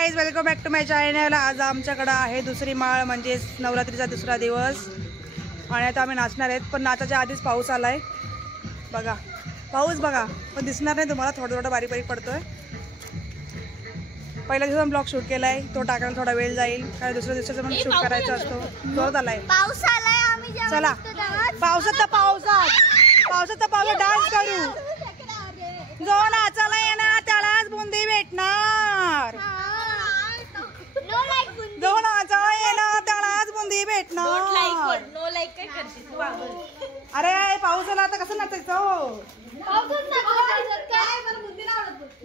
Guys, welcome back to my channel. आज आमच्याकडं आहे दुसरी माळ म्हणजे नवरात्रीचा दुसरा दिवस आणि आता आम्ही नाचणार आहेत. पण नाचाच्या आधीच पाऊस आलाय बघा. पाऊस बघा पण दिसणार नाही तुम्हाला, थोडं थोडं बारीक बारीक पडतोय. पहिल्या दिवसात ब्लॉग शूट केलाय, तो टाकायला थोडा वेळ जाईल कारण दुसऱ्या दिवसाचा पण शूट करायचा असतो. जोरात आलाय पाऊस. चला पावसात डान्स करू. जो नाचायला येणार त्यालाच बुंदी भेटणार. जो नाचायला येणार त्यालाच बुंदी भेटणार. अरे पाऊस आला आता कसं नाचायचं?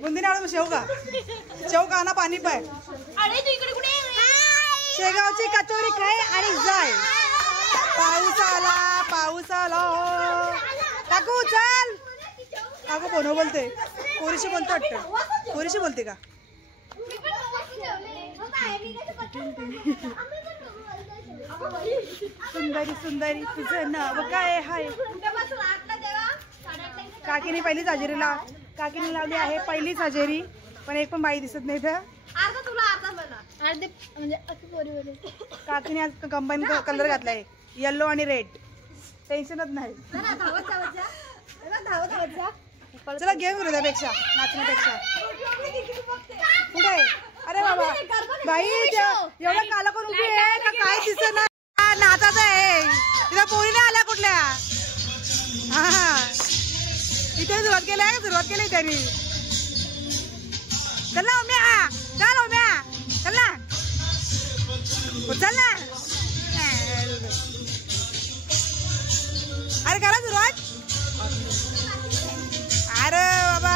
बुंदी नाव शेव का ना पाणी पाय. शेगावची कचोरी खाय आणि जाय. पाऊस आला काकू चल. काकू कोण बोलते? पोरीशी बोलते वाटतं. पोरीशी बोलते का? सुंदरी सुंदरी तुझं नाव काय हाय? काकीने पहिलीच काकीने लावली आहे पहिलीच हजेरी, पण एक पण बाई दिसत नाही तर. काकीने आज कंबाईन कलर घातलाय, येल्लो आणि रेड. टेन्शनच नाही. चला गेम करू त्यापेक्षा नाचण्यापेक्षा. कुठे? अरे बाबा बाई एवढं काला करून काय दिसत ना. नाचाच आहे तिला. पोरी नाही आल्या कुठल्या. हा इथे सुरुवात केली त्यांनी. चल ना उम्या, चल उम्या, चल ना, चल ना. अरे करा सुरुवात. अरे बाबा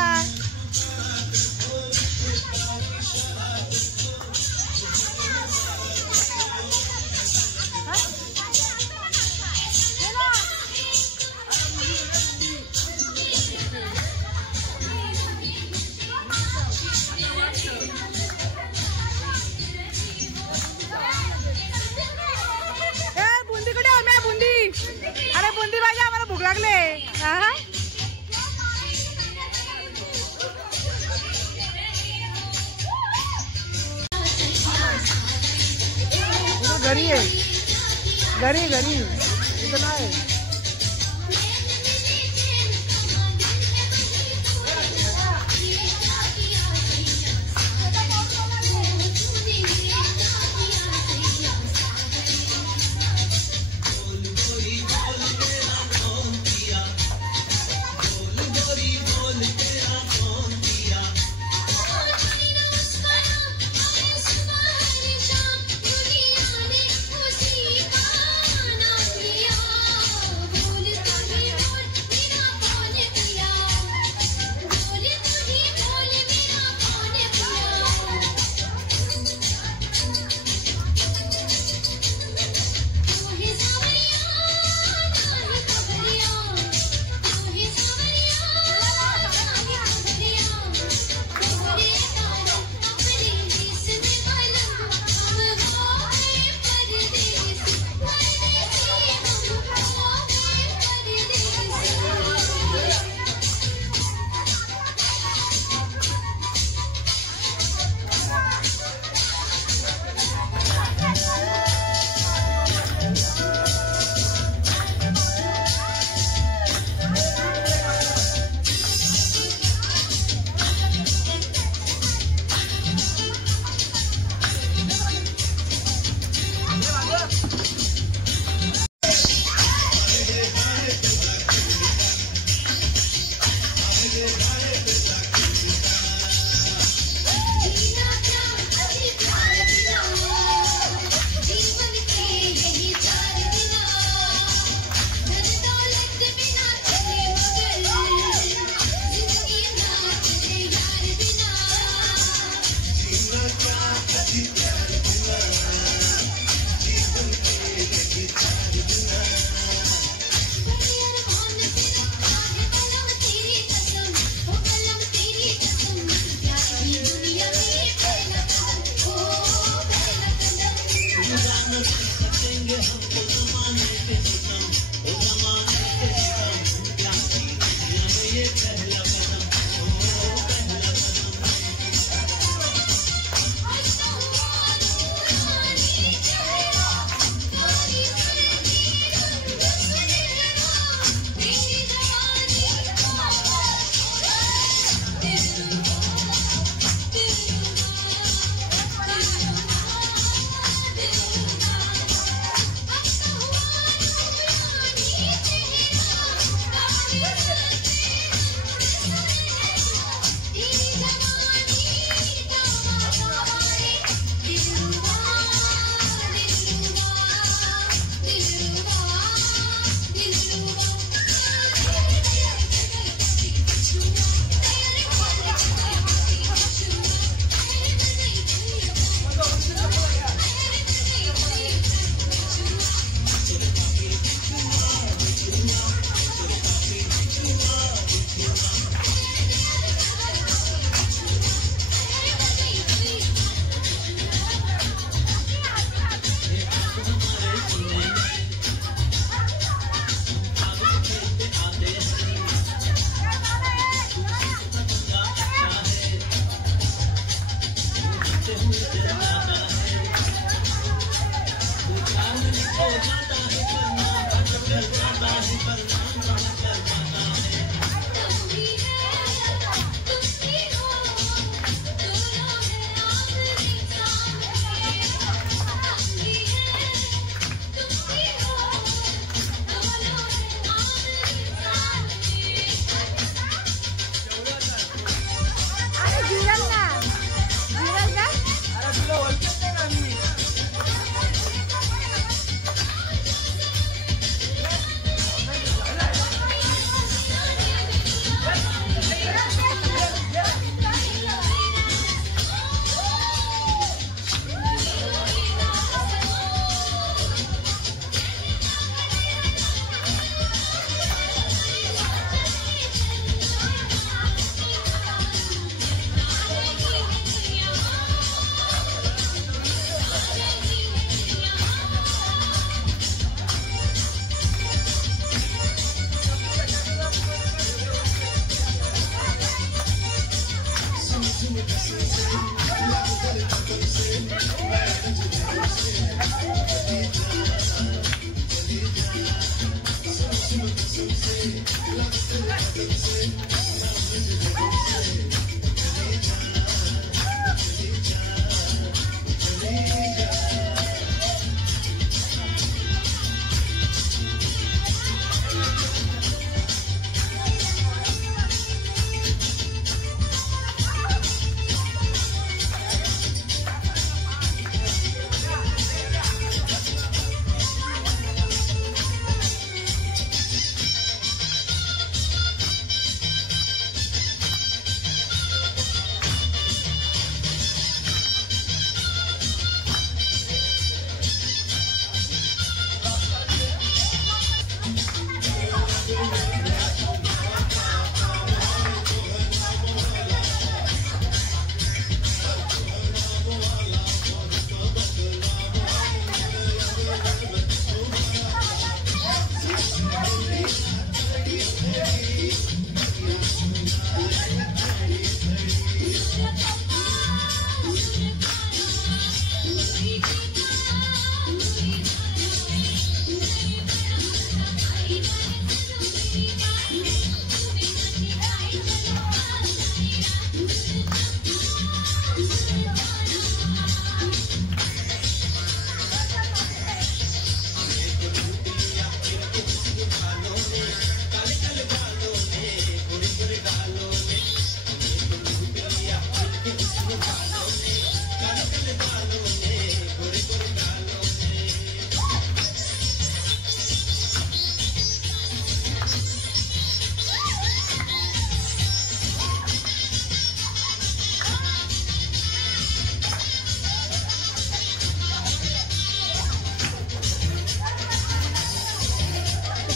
बुंदी कुठे आहे? मी बुंदी. अरे बुंदी पाहिजे आम्हाला, भूक लागले. हा घरी आहे, घरी इथं नाही.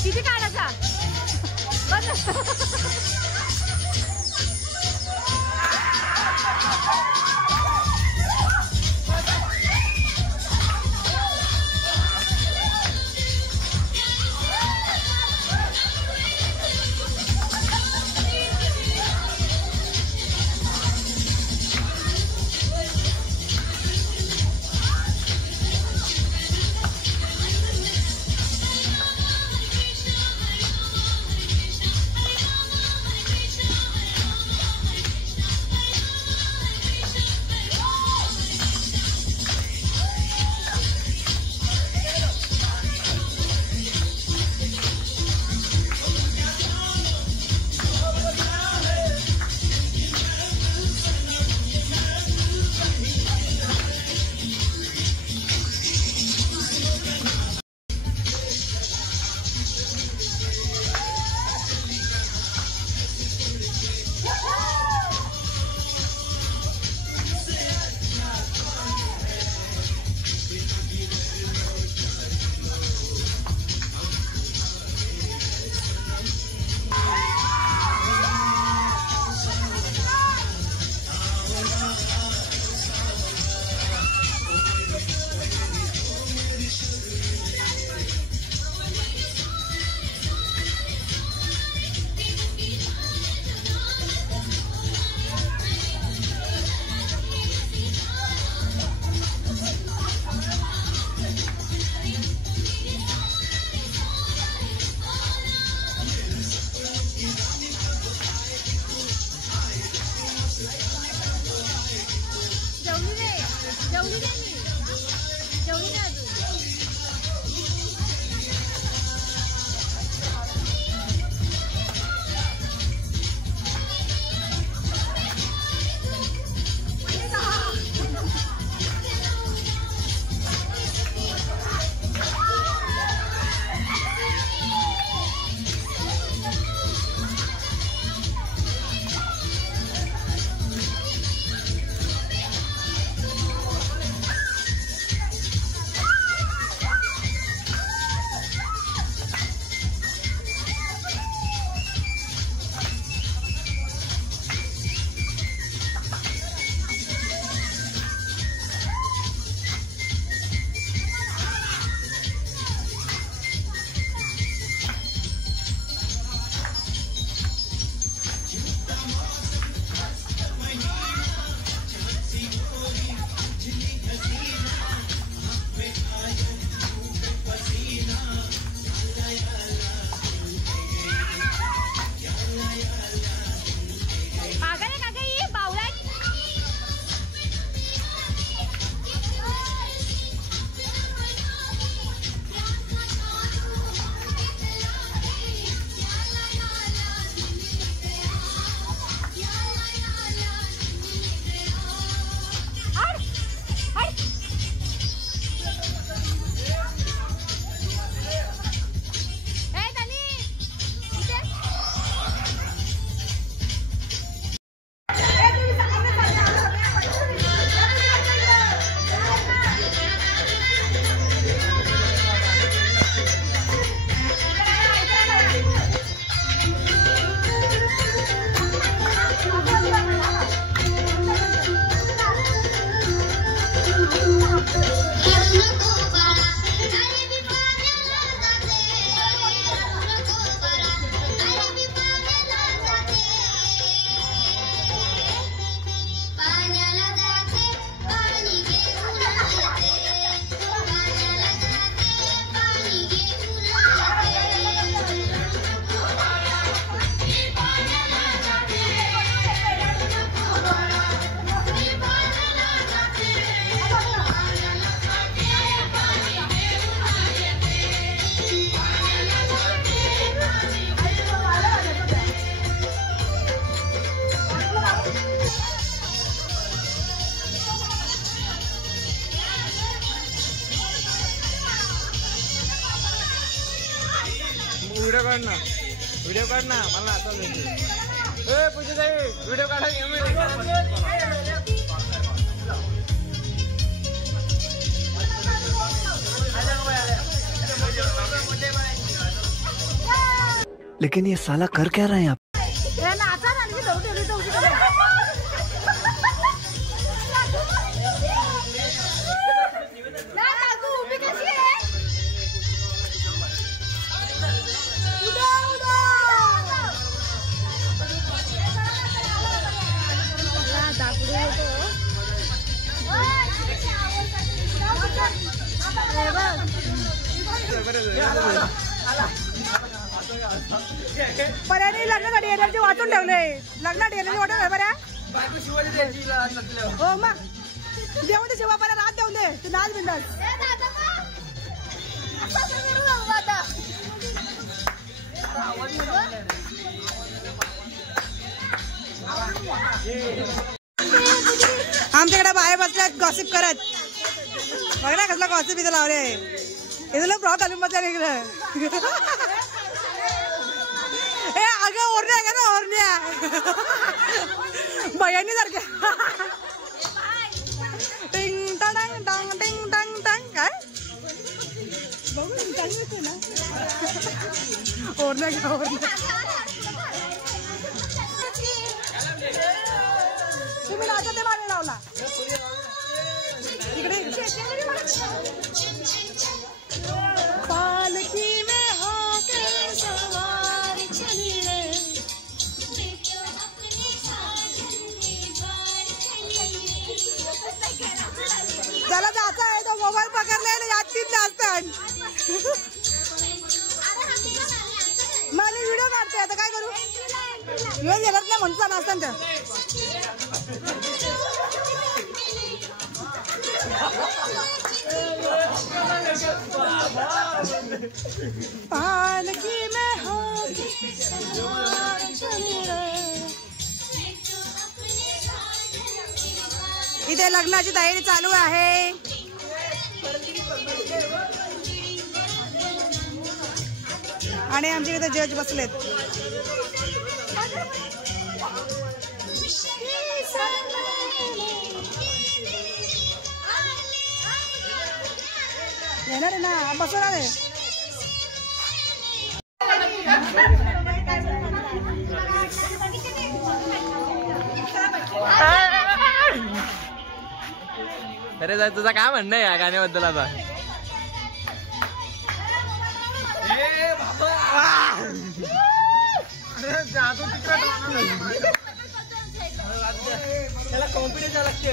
किती काढायचा व्हिडिओ काढ ना मला आता पूजाताई व्हिडिओ काढा लेकिन ये साला कर क्या रहे हैं आप? पर्याने लग्नासाठी एनर्जी वाटून ठेवले लग्नासाठी एनर्जी वाटून ठेव पर्या हो मग देऊन दे शिवा पर्या रात देऊन दे तू नाच बिंदास आमच्याकडे बाहेर बसल्यात गॉसिप करत बघ ना कसला गॉसिप इथं लावले हे तुला फ्रॉक घालून बसल्या वेगळं ए अगं ओरण्या का ना ओरण्या भयांनी सारख्या टिंग टांग टांग टिंग टांग टांग काय बघू चांगली ना ओरण्या का ओरण्या तुम्ही नाचा ते मागे लावला इकडे पालकी में होके सवार चलिए त्याला जायचं आहे तो मोबाईल पकडले यात तीन असतात मग मी व्हिडिओ काढते आता काय करू वेळ गेलात नाही म्हणता नसताना पालकी में हो इथे लग्नाची तयारी चालू आहे. आणि आमच्या इथे जज बसलेत. येणार ना बसवणार आहे. अरे तुझं काय म्हणणं आहे या गाण्याबद्दल आता? त्याला कॉन्फिडन्स लागते.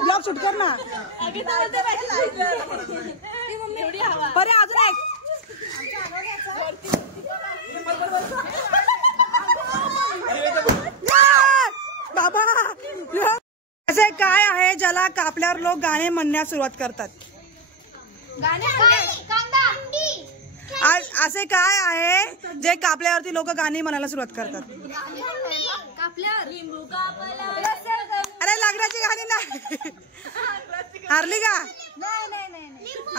ब्लॉग शूट कर ना. बरे अजून एक बाबा. असे काय आहे ज्याला कापल्यावर लोक गाणे म्हणण्यास सुरुवात करतात? आज असे काय आहे जे कापल्यावरती लोक गाणी म्हणायला सुरुवात करतात? अरे लग्नाची गाणी नाही. हारली का?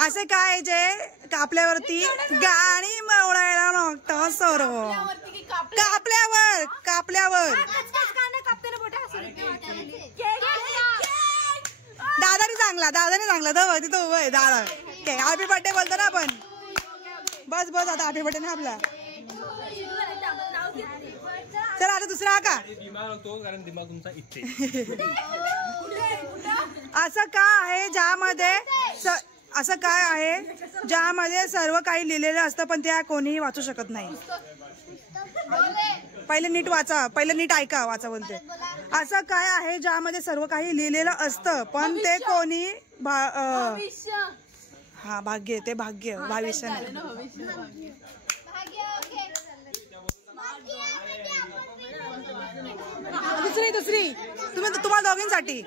असे काय जे कापल्यावरती गाणी म्हणायला लागतं सर्व? कापल्यावर कापल्यावर दादाने चांगला तिथं उभं आहे दादा. हॅपी बर्थडे बोलतो ना आपण. बस बस आता हॅपी बर्थडे ना आपला. चल आता दुसरा का? कारण दिमाग तुमचा इथे. असं काय आहे ज्यामध्ये सर्व काही लिहिलेलं असतं पण त्या कोणीही वाचू शकत नाही? पहिले नीट वाचा, पहिले नीट ऐका. वाचा बोलते. असं काय आहे ज्यामध्ये सर्व काही लिहिलेलं असतं पण ते कोणी हा भाग्य. ते भाग्य भविष्य नाही. दुसरी तुम्हाला दोघींसाठी.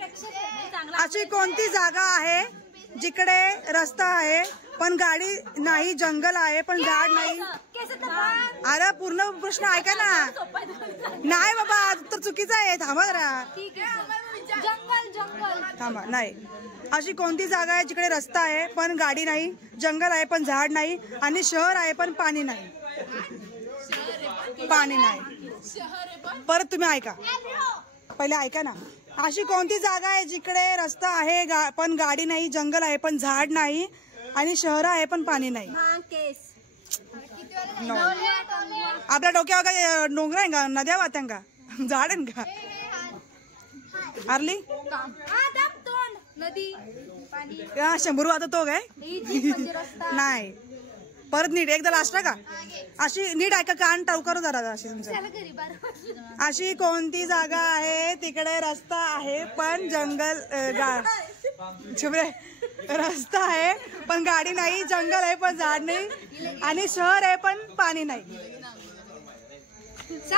अशी कोणती जागा आहे जिकडे रस्ता आहे पण गाडी नाही, जंगल आहे पण झाड नाही? अरे पूर्ण प्रश्न ऐका ना. नाही बाबा तर चुकीचं आहे. थांबा जरा. थांबा. नाही. अशी कोणती जागा आहे जिकडे रस्ता आहे पण गाडी नाही, जंगल आहे पण झाड नाही आणि शहर आहे पण पाणी नाही? पाणी नाही. परत तुम्ही ऐका. पहिले ऐका ना. अशी कोणती जागा आहे जिकडे रस्ता आहे पण गाडी नाही, जंगल आहे पण झाड नाही आणि शहर आहे पण पाणी नाही? आपल्या डोक्यावर काय डोंगर आहे का? नद्या वाहत्या का? झाड आहे का? आरली शंभरू आता तो काय नाही. परत नीट एकदा लास्ट का? अशी नीट ऐका. कान टावकारो जरा अशी तुमचं. अशी कोणती जागा आहे तिकडे रस्ता आहे पण जंगल रस्ता आहे पण गाडी नाही, जंगल आहे पण झाड नाही आणि शहर आहे पण पाणी नाही?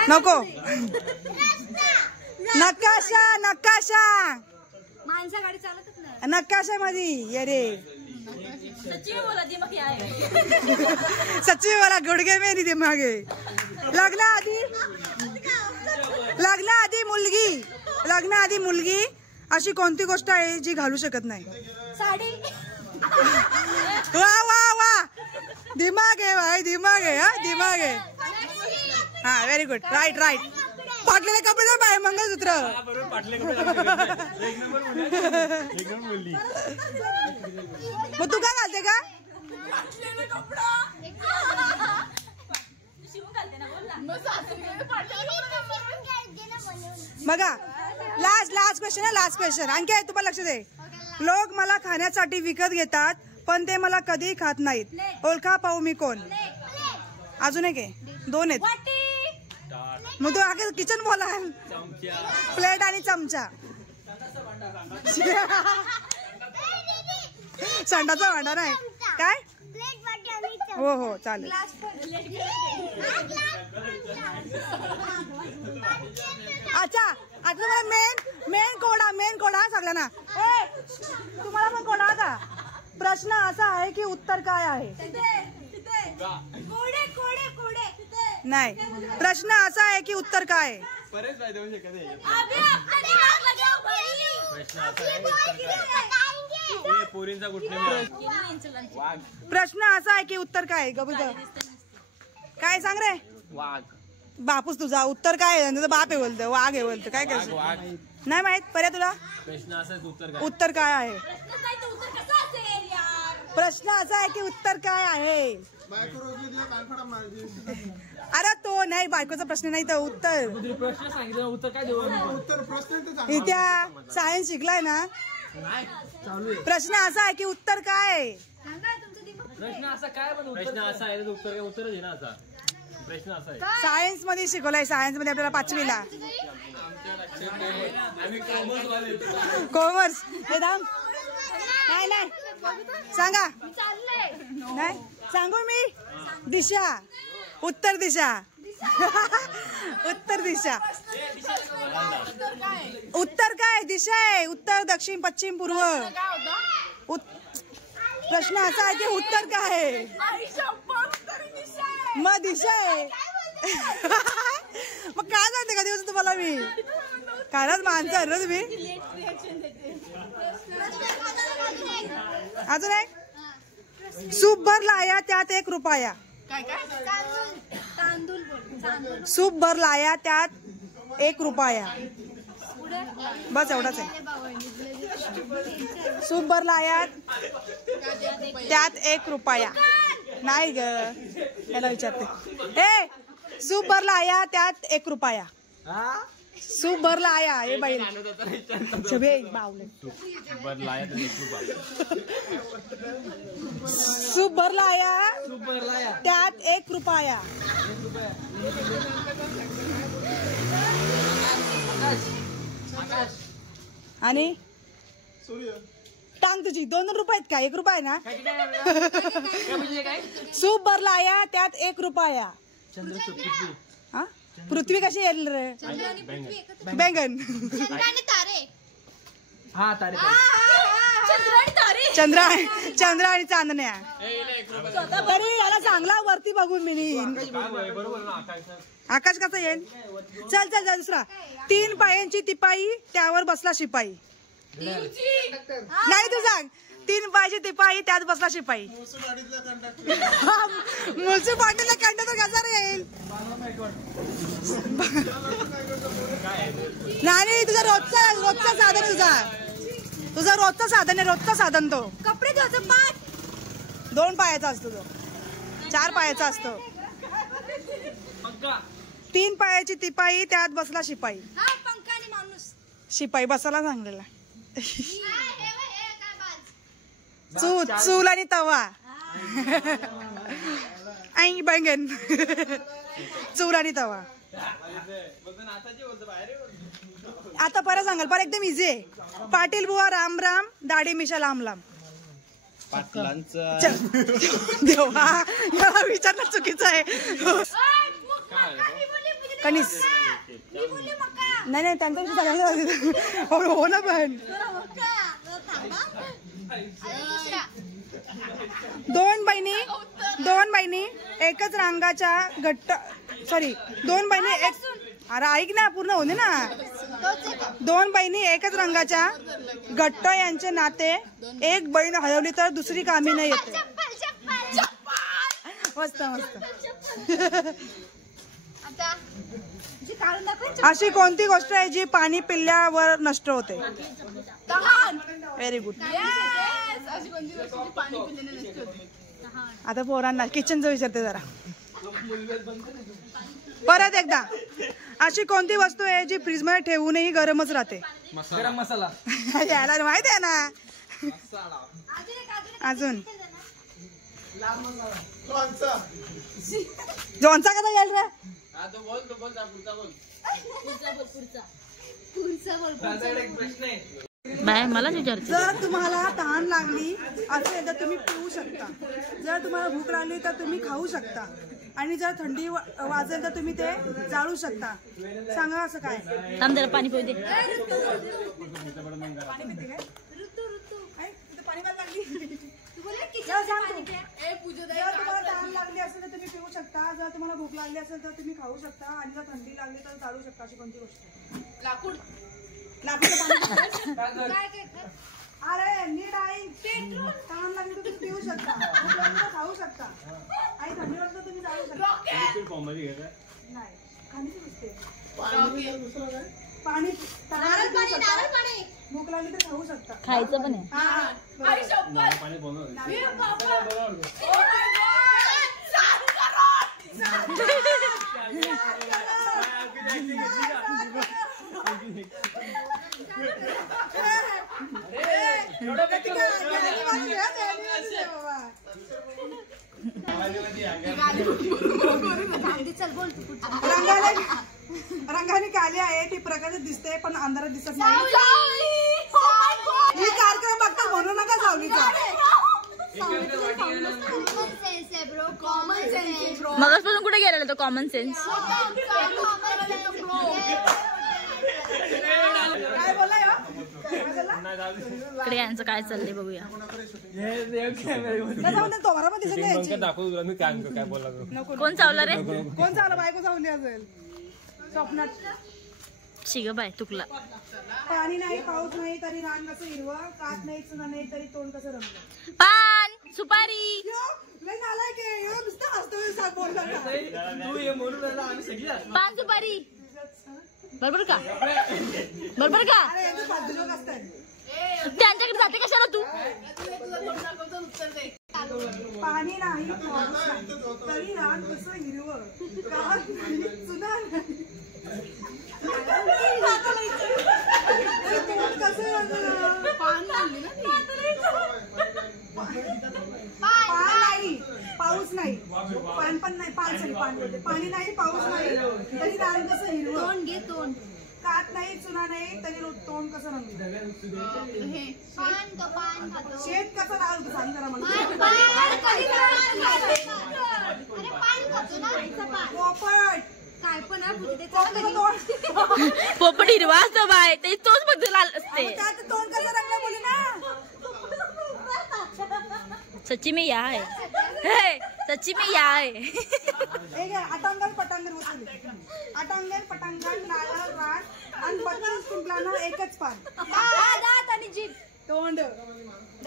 नको. नकाशा. नकाशा माणसा गाडी चालतच नाही. नकाशा मध्ये. अरे सच्ची वाला गुडघे में नाही दिमागे. लग्नाआधी मुलगी अशी कोणती गोष्ट आहे जी घालू शकत नाही? साडी. वा वा वा. दिमाग आहे भाई, दिमाग आहे. हा दिमाग आहे. हा व्हेरी गुड. Right right. फाटलेले कपडे ना बाय मंगळसूत्र. मग तू काय घालते का? बघा लास्ट क्वेश्चन आहे. लास्ट क्वेश्चन आणखी आहे. तुम्हाला लक्ष दे. लोक मला खाण्यासाठी विकत घेतात पण ते मला कधी खात नाहीत. ओळखा पाहू मी कोण? अजून एक आहे, 2 आहेत. मग तू आगे किचन बोला. प्लेट आणि चमचा. संडाचा भांडा नाही काय. हो हो चालेल. अच्छा आता तुम्हाला मेन कोडा सगळ्यांना. तुम्हाला पण कोडा आता. प्रश्न असा आहे की उत्तर काय आहे. नाही, प्रश्न असा आहे की उत्तर काय आहे. प्रश्न असा आहे की उत्तर काय. काय सांग रे. वाघ. बापूस तुझा उत्तर काय आहे. बाप आहे बोलतो, वाघ आहे बोलतो. काय कसं नाही माहित. पर्या तुला उत्तर काय आहे. प्रश्न असा आहे की उत्तर काय आहे. अरे तो नाही, बायकोचा प्रश्न नाही तर उत्तर. प्रश्न सांगितलं उत्तर काय देऊ. उत्तर प्रश्न इतिहास सायन्स शिकलाय ना. प्रश्न असा आहे की उत्तर काय आहे. प्रश्न असा काय. प्रश्न असा आहे उत्तर काय. उत्तर दे ना आता. प्रश्न असा आहे. सायन्स मध्ये शिकवलाय. सायन्स मध्ये आपल्याला 5वीला. कॉमर्स. हे दाम नाही नाही सांगा. नाही सांगू मी. दिशा. उत्तर दिशा. उत्तर दिशा. उत्तर काय. दिशा आहे. उत्तर दक्षिण पश्चिम पूर्व. प्रश्न असा आहे की उत्तर काय आहे. मग दिशा आहे. मग काय सांगते का दिवस तुम्हाला मी. कायच माणसं आहे ना तुम्ही. अजून एक. सूप भरला आया त्यात 1 रुपया. सूप भरला आया त्यात 1 रुपया. बस एवढाच आहे. सूप भरला आया त्यात 1 रुपया. नाही ग याला विचारते. ए सूप भरला आया त्यात 1 रुपया. सूप भरला आया. हे बाई बावले. सूप भरला आया त्यात 1 रुपया. आणि टांग तुझी 2 रुपये आहेत का. 1 रुपया ना. सूप भरला आया त्यात 1 रुपया. हा पृथ्वी कशी येईल रे. बैंगन. चंद्र आणि चांदण्या. तरी याला चांगला वरती बघून मी. आकाश कसं येईल. चल चल चल. दुसरा. 3 पायांची तिपाई त्यावर बसला शिपाई. नाही तू सांग. 3 पायाची तिपाई त्यात बसला शिपाई. मुलसू पाटीलला कंडक्टर कसा येईल. नाही तुझा रोजचा साधन तुझा रोजचा साधन आहे. रोजचा साधन तो. कपडे धुवायचं पाठ. 2 पायाचा असतो तो. 4 पायाचा असतो. 3 पायाची तिपाई त्यात बसला शिपाई. पंखा आणि माणूस. शिपाई बसायला सांगलेला. चूल आणि तवा. आई बैंगन. चूल आणि तवा. आता परत सांगाल. परत एकदम इझी आहे. पाटील बुवा राम राम दाढी मिशा लांब लांब. देवा याला विचारणं चुकीचं आहे. कणीस. नाही नाही त्यांच्या हो ना पण. 2 बहिणी एकच रंगाच्या घट्ट. सॉरी 2 बहिणी एक. अरे ऐक ना पूर्ण होणे ना. 2 बहिणी एकच रंगाच्या घट्ट यांचे नाते. एक बहीण हरवली तर दुसरी कामी नाही येते. मस्त मस्त. अशी कोणती गोष्ट आहे जी पाणी पिल्यावर नष्ट होते. Very good. आता पोरांना किचनचं विचारते जरा. परत एकदा. अशी कोणती वस्तू आहे जी फ्रीज मध्ये ठेवूनही गरमच राहते. गरम मसाला. याला माहित आहे ना. अजून जोनचा कसा गेल रे? बाय मलाच विचारते. जर तुम्हाला तहान लागली असेल तर तुम्ही पिऊ शकता, जर तुम्हाला भूक लागली तर तुम्ही खाऊ शकता, आणि जर थंडी वाजेल तर तुम्ही ते जाळू शकता. सांगा असं काय? थांब जरा पाणी पिऊ दे. पाणी पिते काय? आई, तुझं पाणी प्यायला लागली? जर जर तुम्हाला तहान लागली असेल तर तुम्ही पिऊ शकता, जर तुम्हाला भूक लागली असेल तर तुम्ही खाऊ शकता, आणि जर थंडी लागली तर जाळू शकता. अशी कोणती गोष्ट? लाकूड. लाकूडचं पाणी. अरे नीट आई, तहान लागली तर तुम्ही पिऊ शकता, भूक लागली तर खाऊ शकता, आणि थंडी लागली तर तुम्ही जाळू शकता. नाही, खाण्याची गोष्ट आहे. पाणी. भूक लागली तर खाऊ शकता. खायचं पण आहे. रंगाने काली आहे, ती प्रकाशित दिसते पण अंधारात दिसत नाही. ही कार्यक्रम बघता म्हणू नका सावलीचा. मगासपासून कुठे गेलेला तो कॉमन सेन्स? काय बोला या? इकडे यांचं काय चाललंय बघूया. तोरा पण दिसत नाही. दाखवू तुला मी काय बोलला नको. कोण चावला रे? कोण चावलं? बायको चावली असेल स्वप्नात. शिग बाय तुकला. पाणी नाही, पाऊस नाही तरी रान कसं हिरवं, कात नाही, चुना नाही तरी तोंड कसं रंगलं. पान सुपारी. लय नालाय की नुसतं हसतोय सांग बोलला का? तू ये म्हणून आम्ही सगळी पान सुपारी. बरोबर का? बरोबर का? अरे यांचं फालतू जोक असतात. त्यांच्याकडे जाते कशाला तू? पाणी नाही, पाऊस नाही तरी रान कसं हिरवं, कात नाही, चुना नाही तोंड कसं रंगलं. पान नाही, पाऊस नाही, पान पण नाही, पाणी नाही, पाऊस नाही तरी रान कसं हिरवं, तोंड कात नाही, चुना नाही तरी तोंड कसं रंगलं. शेत कसं राहू सांग जरा मला. पोपट काय पण पोपट हिरवा असतो बाय, ते तोच बघ लाल असते. त्यात तोंड कसं रंगलं बोली ना. सच्ची में या है. हे, सच्ची में या है. एक अटांगण पटांगण वसुली. अटांगण पटांगण नारळ रान आणि 32 कुंपलानं एकच पान. दात आणि जीभ. तोंड.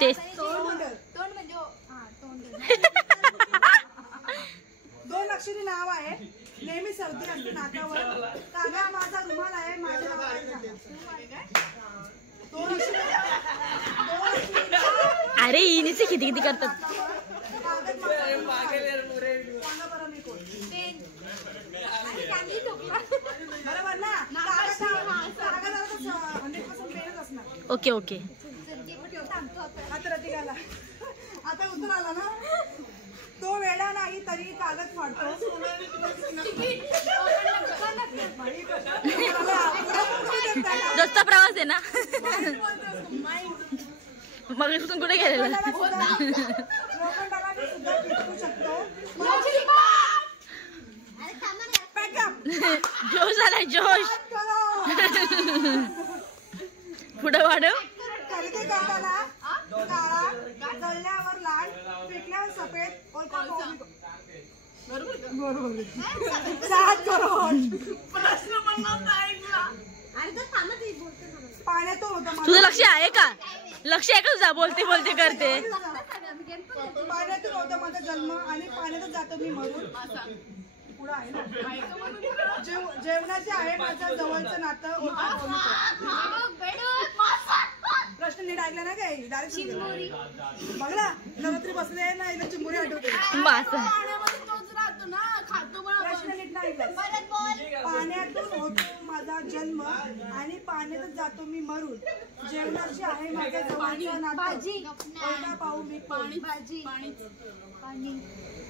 तेच. तोंड. तोंड म्हणजे तोंड. 2 अक्षरी नाव आहे, नेहमी सर्दी असते नाकावर. कागा माझा रुमाल आहे, माझ्या नावाला. 2 अक्षरी. अरे इनीचे किती किती करतात. कागद सांगा बरं मी कोण. बरोबर ना. कागदाला 100% पेनच असणार. Okay okay. आता रतिकाला आता उत्तर आला ना. तो वेळा नाही तरी कागद फाडतो. दोस्ता प्रवास आहे ना. मग इथून कुठे गेलेला? लोखंडाला मी सुद्धा पिटू शकतो. जोश आलाय जोश. पुढे वाढव. खरेदी करताना काळा, जळल्यावर लाल, पिकल्यावर सफेद. बरोबर. 7 करोड. पाण्यातून होतं. तुझं लक्ष आहे का? लक्ष आहे का तुझा? बोलते बोलते करते. पाण्यातून होतं माझा जन्म आणि पाण्यातच जातो मी मरून. पुढं आहे ना. जेवणाचे आहे माझं जवळचं नातं. प्रश्न नीट ऐकला ना काय? डायरेक्ट बघला नवरात्री बसले ना, चिंबोरी आठवते. प्रश्न नीट नाही विचारला. पाण्यातून होतो माझा जन्म आणि पाण्यातच जातो मी मरून. जेवणाशी आहे माझा जवळचं नातं. पहिला पाहू मी पाणी. भाजी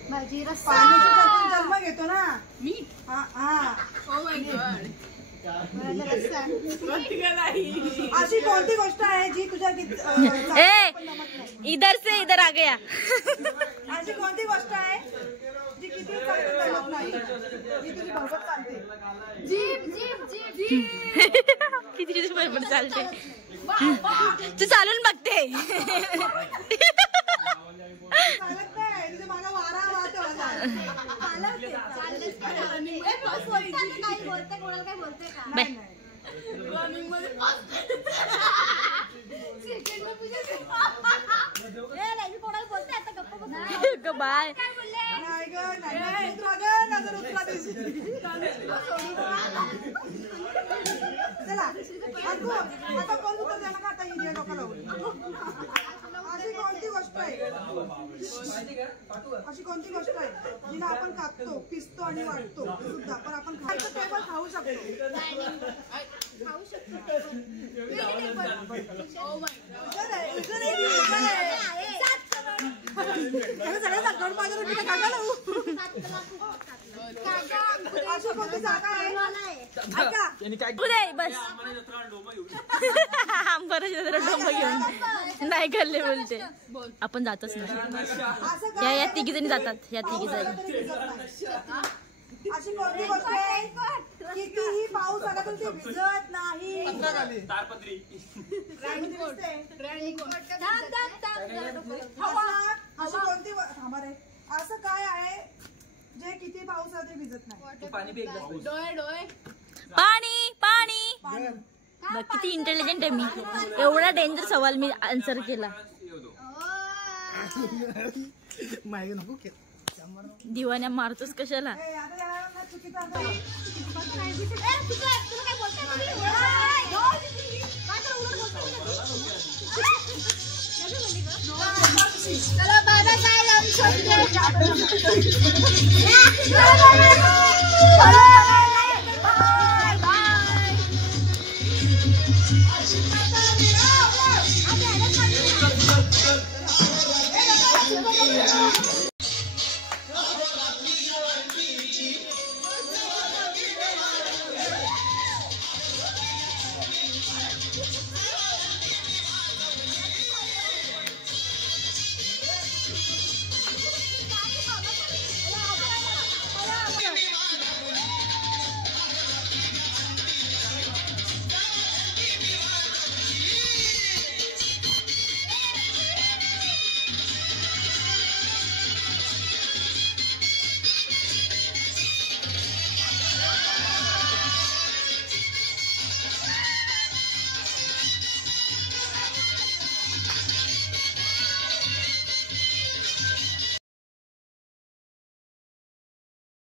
भाजी रस्सा. पाण्यातून जन्म घेतो ना मी. हा अशी कोणती गोष्ट आहे जी तुझ्या इधर से इधर आ गया. अशी कोणती गोष्ट आहे जी किती जमत नाही, जी तुझी बरोबर चालते. किती दिवस बरोबर चालते. तू चालून बघते. चालत नाही, तुझ्या मागं वारा वाहतो माझा. बाय. बाय. नाही ग, नाही उतरा ग, नजर उतरा तुझी. चला आता कोण उत्तर द्या नका आता इंडिया डोका लावून. अशी कोणती गोष्ट आहे, अशी कोणती गोष्ट आहे जिला आपण कापतो, पिसतो आणि वाटतो सुद्धा, पण आपण खायचं टेबल खाऊ शकतो. सगळं जागरण माझ्या रोटीला काका लावू. अशी कोणती जागा आहे ऐका पुढे बस. बरं डोंब घेऊन नाही खाल्ले बोलते. आपण जातच नाही. या तिघी जणी जातात. या तिघी जणी. अशी कोणती गोष्ट आहे कितीही पाऊस आला तर ती भिजत नाही. अशी कोणती थांबा रे. असं काय आहे जे किती पाऊस आला तरी भिजत नाही. पाणी पाणी. बघ किती इंटेलिजंट आहे मी. एवढा डेंजर सवाल मी आन्सर केला. दिवाण्या मारतोस कशाला. चला बाबा काय लावून